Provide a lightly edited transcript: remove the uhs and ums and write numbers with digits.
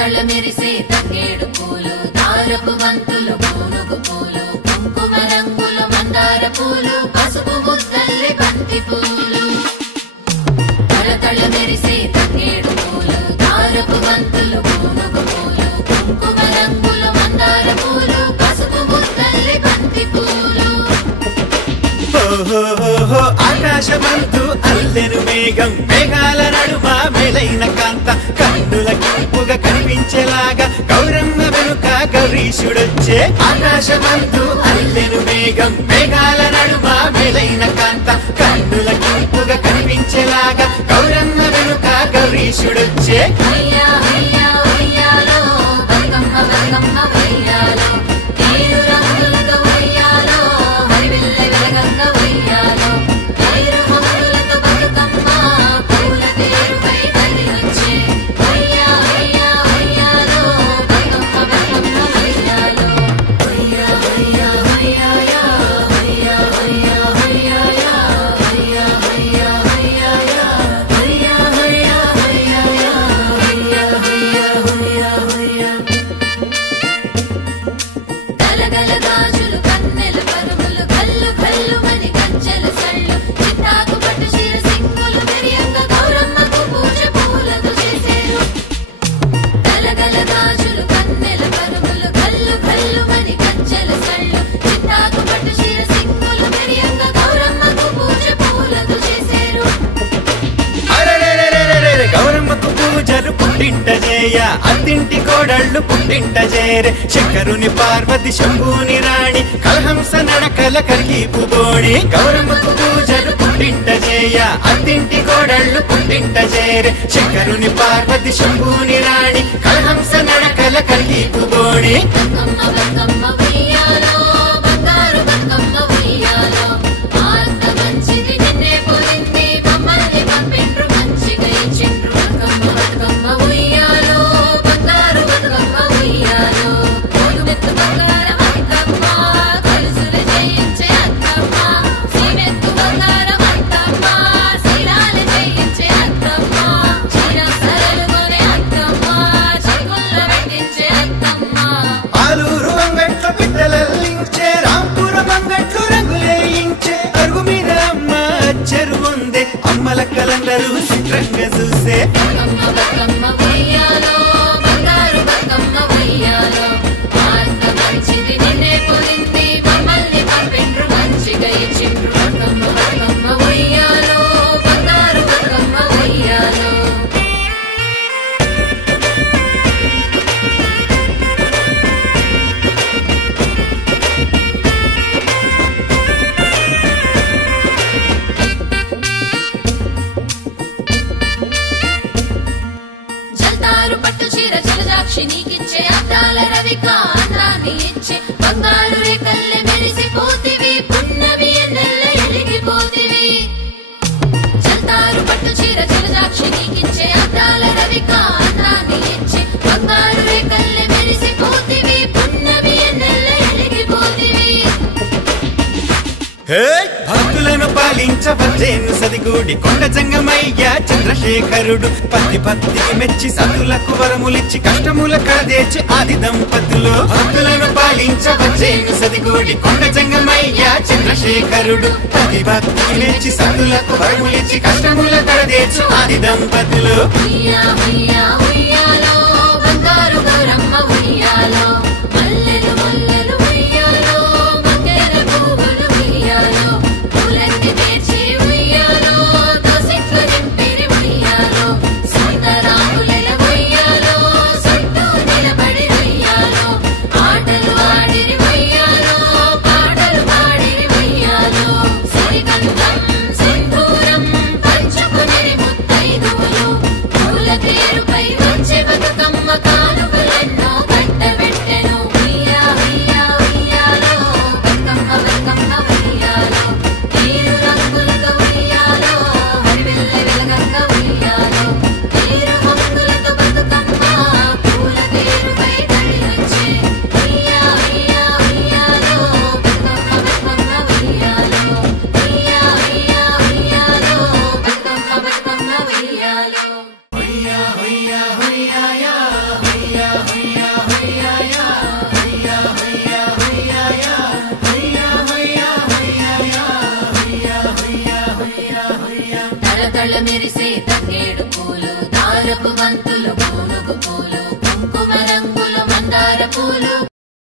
తళతళ మెరిసే తంగేడు పూలు దారపు బంతులు పూనుగు పూలు కుంకుమ రంగులు మందార పూలు పసుపు ముద్దల్లె బంతి పూలు తళతళ మెరిసే తంగేడు పూలు దారపు బంతులు పూనుగు పూలు కుంకుమ రంగులు మందార పూలు పసుపు ముద్దల్లె బంతి పూలు ఆకాశమంతు అల్లెను మేఘం మేఘాల నడుమ మేలైన కాంత కన్నుల కింపుగా కనిపించేలాగా గౌరమ్మ వెనుక గౌరీశుడొచ్చే ఆకాశమంతు అల్లెను మేఘం మేఘాల నడుమ మేలైన కాంత కన్నుల కింపుగా కనిపించేలాగా గౌరమ్మ వెనుక గౌరీశుడొచ్చే అత్తింటి కోడళ్ళు పుట్టింట చేరే శంకరుని పార్వతి శంభుని రాణి కలహంస నడకల కలిగిపు బోడి గౌరమ్మకు పూజలు పుట్టింట చేయ అత్తింటి కోడళ్ళు పుట్టింట చేరే శంకరుని పార్వతి శంభుని రాణి కలహంస నడకల కలిగిపు బోడి అమ్మల కలందరూ చిత్రంగా చూసే నీకిచ్చే అద్దాల రవిక అందాన్ని ఇచ్చే బంగారు రేకల్లె మెరిసిపోతివి పున్నమి ఎన్నెల్ల ఎలిగిపోతివి చల్తారు పట్టు చీర జలజాక్షి నీకిచ్చే అద్దాల రవిక అందాన్ని ఇచ్చే బంగారు రేకల్లె మెరిసిపోతివి పున్నమి ఎన్నెల్ల ఎలిగిపోతివి భక్తులను పాలించవచ్చేను సదిగూడి కొండ జంగమయ్య చంద్రశేఖరుడు పత్తి భక్తికి మెచ్చి సతులకు వరములిచ్చి కష్టముల కడదేర్చి ఆది దంపతులు భక్తులను పాలించవచ్చేను సదిగూడి కొండ జంగమయ్య చంద్రశేఖరుడు పత్తి భక్తికి మెచ్చి సతులకు వరములిచ్చి కష్టముల కడదేర్చి ఆది దంపతులు బంగారు గౌరమ్మ ఉయ్యాలో మల్లెలు మల్లెలు ఉయ్యాలో మంగళ పువ్వులు ఉయ్యాలో పూలన్నీ పేర్చి ఉయ్యాలో దోసిట్లు నింపిరి ఉయ్యాలో సుందరాముల ఉయ్యాలో చుట్టూ నిలబడి ఉయ్యాలో ఆటలు ఆడిరి ఉయ్యాలో పాటలు పాడిరి ఉయ్యాలో సిరిగంధం సింధూరం పంచుకుని ముత్తైదువులు పూల తేరుపై వచ్చే తళతళ మెరిసే తంగేడు పూలు దారపు బంతులు పూనుగు పూలు కుంకుమ రంగులు మందార పూలు